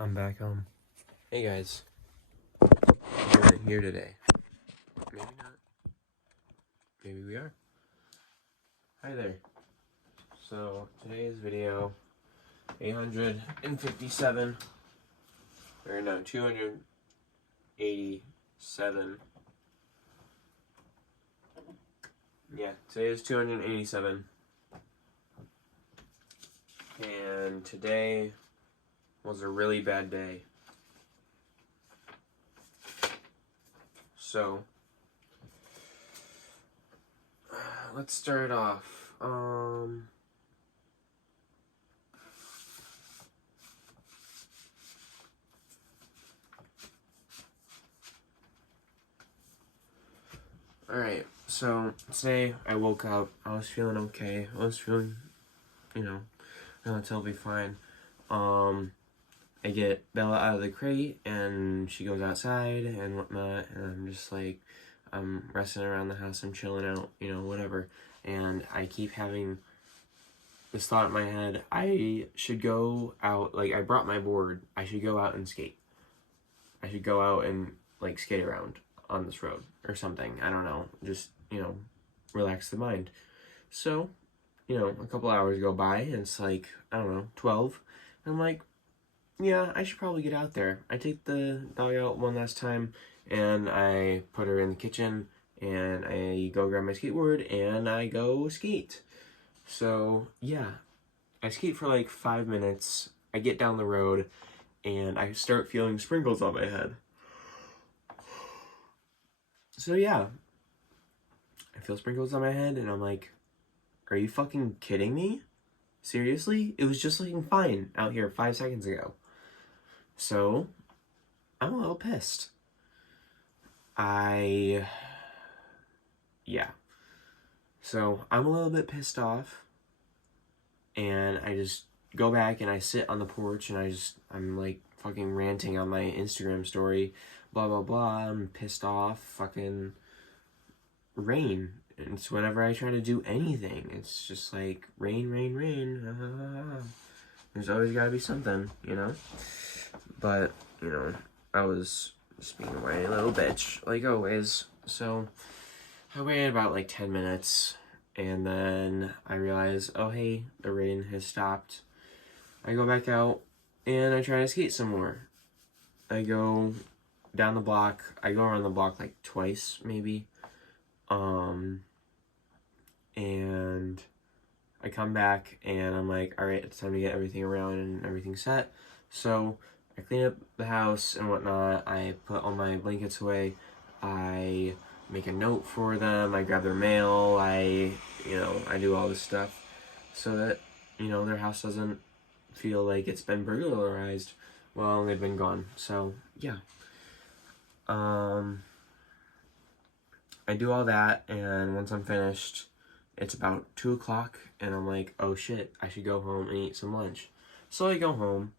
I'm back home. Hey guys, we're here today. Maybe not. Maybe we are. Hi there. So today's video, 857, or no, 287. Yeah, today is 287. And today was a really bad day. So, let's start off. Alright, so today I woke up, I was feeling okay, I was feeling, relatively fine. I get Bella out of the crate, and she goes outside and whatnot, and I'm just like, I'm resting around the house, I'm chilling out, whatever, and I keep having this thought in my head, I should go out, like, I brought my board, I should go out and skate. I should go out and, like, skate around on this road, or something, I don't know, just, relax the mind. So, a couple hours go by, and it's like, I don't know, 12, and I'm like, yeah, I should probably get out there. I take the dog out one last time, and I put her in the kitchen, and I go grab my skateboard, and I go skate. So, yeah, I skate for like 5 minutes, I get down the road, and I start feeling sprinkles on my head. So, yeah, I feel sprinkles on my head, and I'm like, are you fucking kidding me? Seriously? It was just looking fine out here 5 seconds ago. So, I'm a little pissed. So, I'm a little bit pissed off. And I just go back and I sit on the porch and I'm like fucking ranting on my Instagram story. Blah, blah, blah. I'm pissed off. Fucking rain. And it's whenever I try to do anything, it's just like rain, rain, rain. There's always gotta be something, But, I was just being a whiny little bitch, like always. So, I waited about like 10 minutes, and then I realized, oh hey, the rain has stopped. I go back out, and I try to skate some more. I go down the block, I go around the block like twice, maybe. And I come back, and I'm like, alright, it's time to get everything around and everything set. So, I clean up the house and whatnot, I put all my blankets away, I make a note for them, I grab their mail, I do all this stuff so that, their house doesn't feel like it's been burglarized while they've been gone. So, yeah. I do all that, and once I'm finished, it's about 2 o'clock, and I'm like, oh shit, I should go home and eat some lunch. So I go home.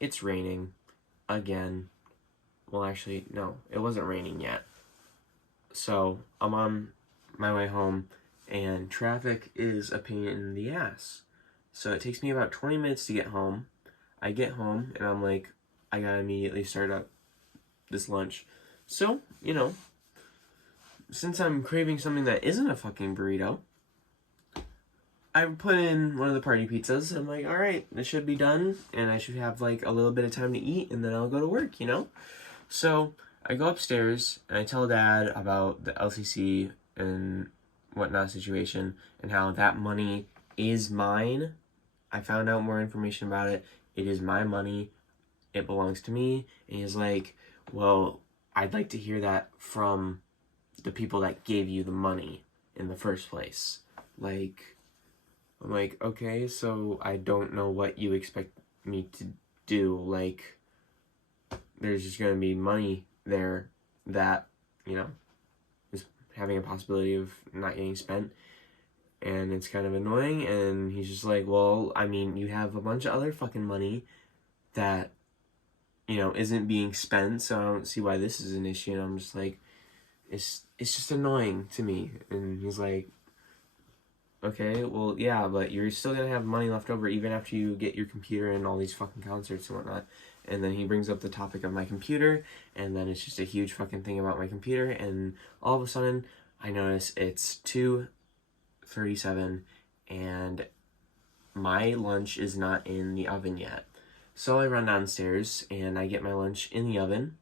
It's raining again. Well, actually, no, it wasn't raining yet. So I'm on my way home, and traffic is a pain in the ass. So it takes me about 20 minutes to get home. I get home, and I'm like, I gotta immediately start up this lunch. So, since I'm craving something that isn't a fucking burrito, I put in one of the party pizzas. I'm like, alright, this should be done, and I should have like a little bit of time to eat, and then I'll go to work, So, I go upstairs, and I tell Dad about the LCC and whatnot situation, and how that money is mine. I found out more information about it. It is my money. It belongs to me. And he's like, well, I'd like to hear that from the people that gave you the money in the first place. I'm like, okay, so I don't know what you expect me to do. Like, there's just gonna be money there that, is having a possibility of not getting spent. And it's kind of annoying. And he's just like, well, I mean, you have a bunch of other fucking money that, isn't being spent. So I don't see why this is an issue. And I'm just like, it's just annoying to me. And he's like, Okay, well, yeah, but you're still gonna have money left over even after you get your computer and all these fucking concerts and whatnot. And then he brings up the topic of my computer, and then it's just a huge fucking thing about my computer, and all of a sudden, I notice it's 2:37, and my lunch is not in the oven yet. So I run downstairs, and I get my lunch in the oven.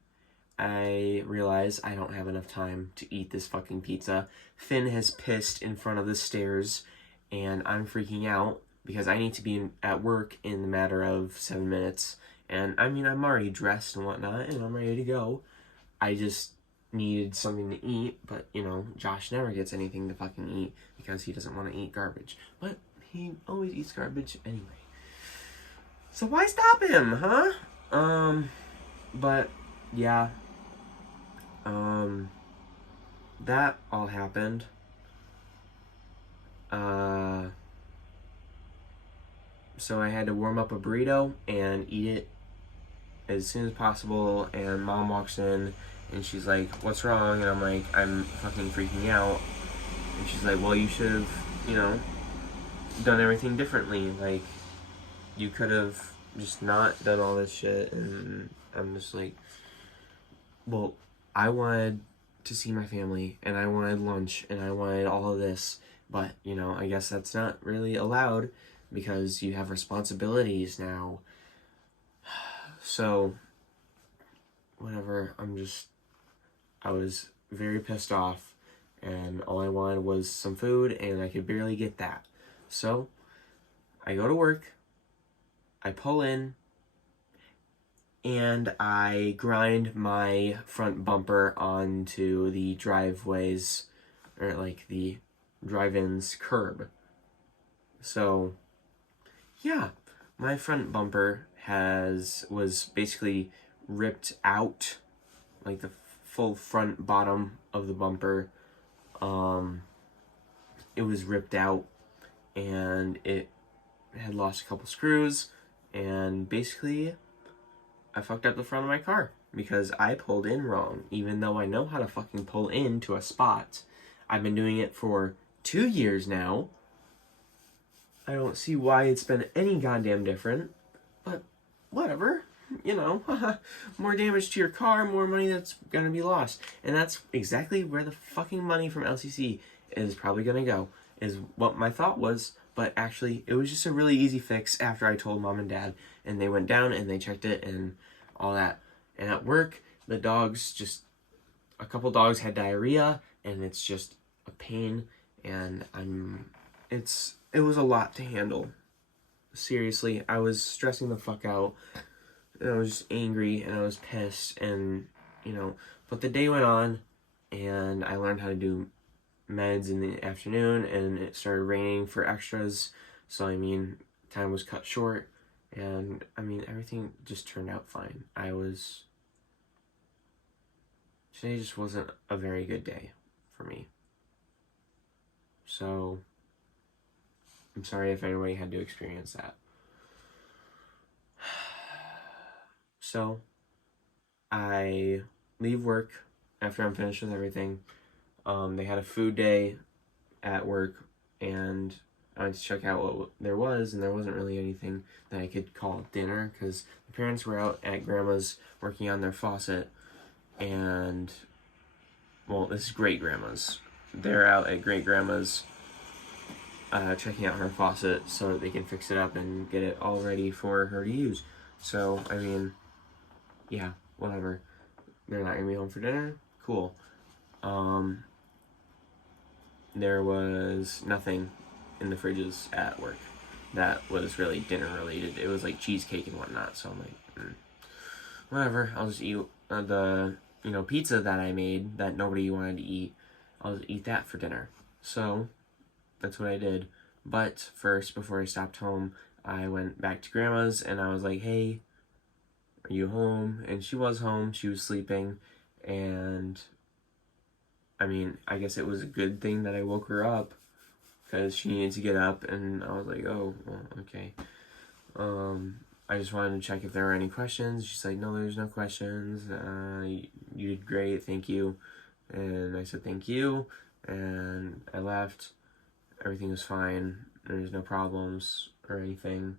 I realize I don't have enough time to eat this fucking pizza. Finn has pissed in front of the stairs, and I'm freaking out because I need to be at work in the matter of 7 minutes. And I mean, I'm already dressed and whatnot, and I'm ready to go. I just needed something to eat, but you know, Josh never gets anything to fucking eat because he doesn't want to eat garbage. But he always eats garbage anyway. So why stop him, huh? But yeah. That all happened. So I had to warm up a burrito and eat it as soon as possible, and Mom walks in and she's like, "What's wrong?" And I'm like, "I'm fucking freaking out." And she's like, "Well, you should have, you know, done everything differently. Like, you could have just not done all this shit." And I'm just like, well, I wanted to see my family, and I wanted lunch, and I wanted all of this, but, you know, I guess that's not really allowed because you have responsibilities now. So, whatever, I was very pissed off, and all I wanted was some food, and I could barely get that. So, I go to work, I pull in, and I grind my front bumper onto the driveways, or like the drive-in's curb. So, yeah, my front bumper was basically ripped out, like the full front bottom of the bumper. It was ripped out, and it had lost a couple screws, and basically I fucked up the front of my car because I pulled in wrong, even though I know how to fucking pull into a spot. I've been doing it for 2 years now. I don't see why it's been any goddamn different, but whatever, you know, more damage to your car, more money that's gonna be lost. And that's exactly where the fucking money from LCC is probably gonna go, is what my thought was. But actually, it was just a really easy fix after I told Mom and Dad, and they went down and they checked it and all that. And at work, a couple dogs had diarrhea, and it's just a pain, and it was a lot to handle. Seriously, I was stressing the fuck out, and I was just angry, and I was pissed, and, you know, but the day went on, and I learned how to do meds in the afternoon, and it started raining for extras, so, I mean, time was cut short, and, I mean, everything just turned out fine. Today just wasn't a very good day for me. So, I'm sorry if anybody had to experience that. So, I leave work after I'm finished with everything. They had a food day at work, and I went to check out what there was, and there wasn't really anything that I could call dinner, because the parents were out at Grandma's working on their faucet, and, well, this is great-grandma's. They're out at great-grandma's checking out her faucet so that they can fix it up and get it all ready for her to use. So, I mean, yeah, whatever. They're not gonna be home for dinner? Cool. There was nothing in the fridges at work that was really dinner related. It was like cheesecake and whatnot, so I'm like, whatever, I'll just eat the, you know, pizza that I made that nobody wanted to eat. I'll just eat that for dinner. So, that's what I did. But first, before I stopped home, I went back to Grandma's, and I was like, "Hey, are you home?" And she was home. She was sleeping, and I mean, I guess it was a good thing that I woke her up, because she needed to get up, and I was like, "Oh, well, okay." I just wanted to check if there were any questions. She's like, "No, there's no questions. You did great, thank you." And I said, "Thank you," and I left. everything was fine. There was no problems or anything.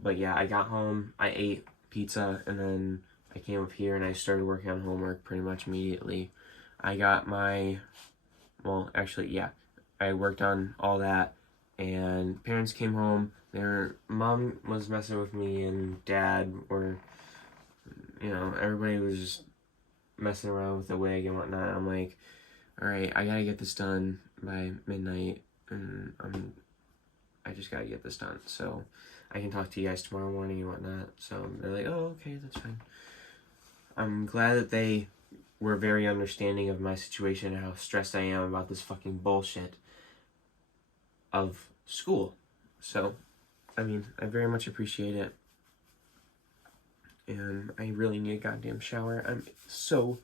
But yeah, I got home, I ate pizza, and then I came up here and I started working on homework pretty much immediately. I got my, well, actually, yeah, I worked on all that, and parents came home. Their mom was messing with me, and dad were, you know, everybody was just messing around with the wig and whatnot. I'm like, all right, I gotta get this done by midnight, and I just gotta get this done, so I can talk to you guys tomorrow morning and whatnot. So they're like, oh, okay, that's fine. I'm glad that they were very understanding of my situation and how stressed I am about this fucking bullshit of school. So, I mean, I very much appreciate it. And I really need a goddamn shower. I'm so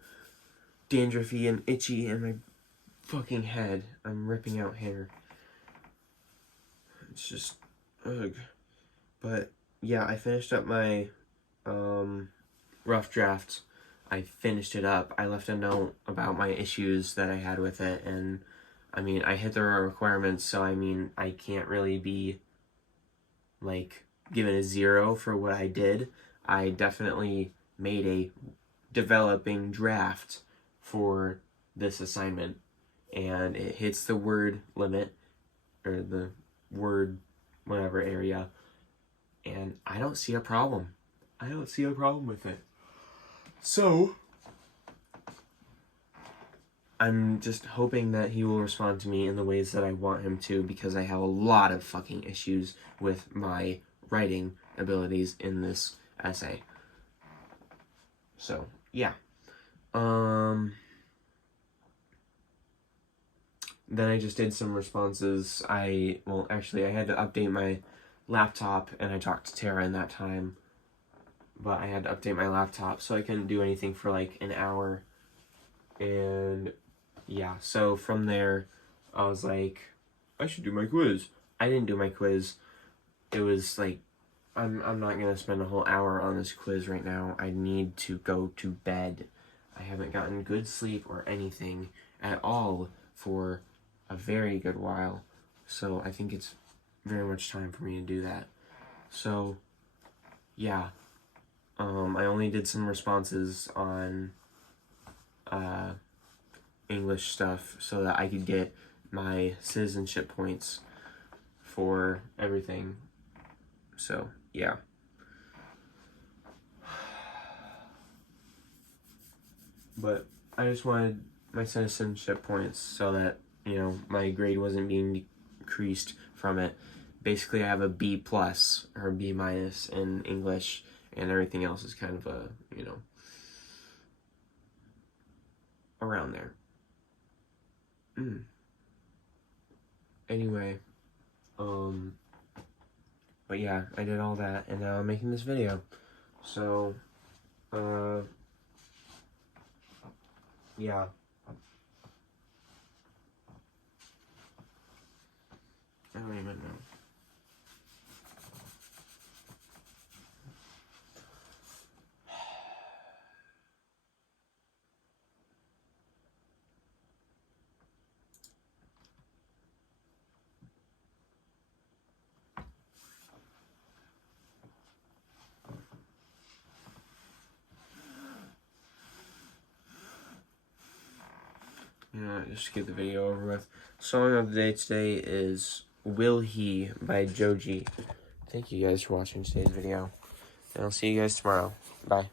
dandruffy and itchy in my fucking head. I'm ripping out hair. It's just, ugh. But, yeah, I finished up my, rough draft. I finished it up. I left a note about my issues that I had with it, and, I mean, I hit the requirements, so, I mean, I can't really be, like, given a 0 for what I did. I definitely made a developing draft for this assignment, and it hits the word limit, or the word whatever area, and I don't see a problem. I don't see a problem with it. So, I'm just hoping that he will respond to me in the ways that I want him to, because I have a lot of fucking issues with my writing abilities in this essay. So, yeah. Then I just did some responses. Well, actually, I had to update my laptop, and I talked to Tara in that time. But I had to update my laptop, so I couldn't do anything for like an hour. And yeah, so from there, I was like, I should do my quiz. I didn't do my quiz. It was like, I'm not gonna spend a whole hour on this quiz right now. I need to go to bed. I haven't gotten good sleep or anything at all for a very good while. So I think it's very much time for me to do that. So, yeah. I only did some responses on English stuff so that I could get my citizenship points for everything. So, yeah. But I just wanted my citizenship points so that, you know, my grade wasn't being decreased from it. Basically, I have a B+ or B- in English, and everything else is kind of a, you know, around there. Anyway, but yeah, I did all that, and now I'm making this video. So, yeah. I don't even know. You know, just get the video over with. Song of the day today is Will He by Joji. Thank you guys for watching today's video, and I'll see you guys tomorrow. Bye.